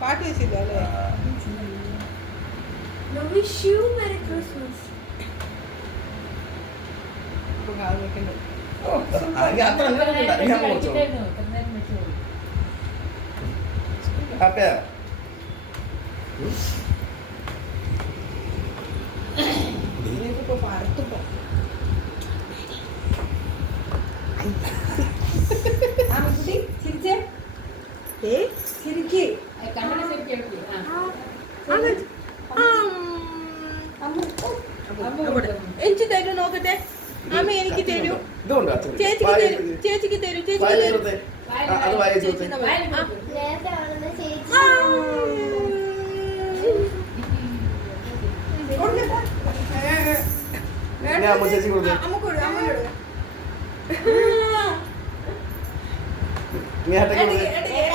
പാട്ട് വെച്ചില്ല അല്ലേ No, wish എനിക്ക് തരൂ നോക്കട്ടെ. അമ്മ എനിക്ക് തരൂ. ചേച്ചിക്ക് തരൂ ചേച്ചിക്ക് തരൂ ചേച്ചിക്ക് തരൂ. ചേച്ചി. എന്നാ പറയാ. ആ. നേരത്തെ അവളെന്നെ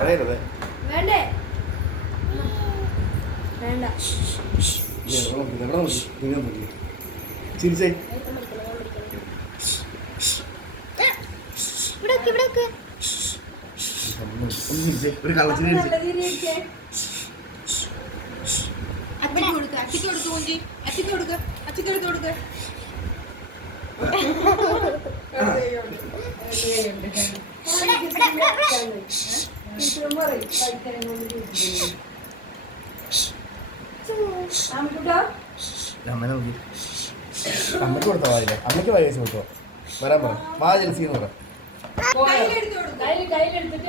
പറയരുതേ. വേണ്ടേ? വേണ്ട നീ എവിടെ നോക്കി. നിങ്ങൾ നോക്കി. ചിരിച്ചേ. ഒരു കള്ളച്ചിരി. അമ്മനെ നോക്കി. അമ്മയ്ക്ക് കൊടുത്തോ വായില്ല അമ്മയ്ക്ക് വായ കൊടുത്തോ? വരാൻ പറ. വാ സീന്ന് പറ. കയ്യിലെടുത്ത് കൊടുക്ക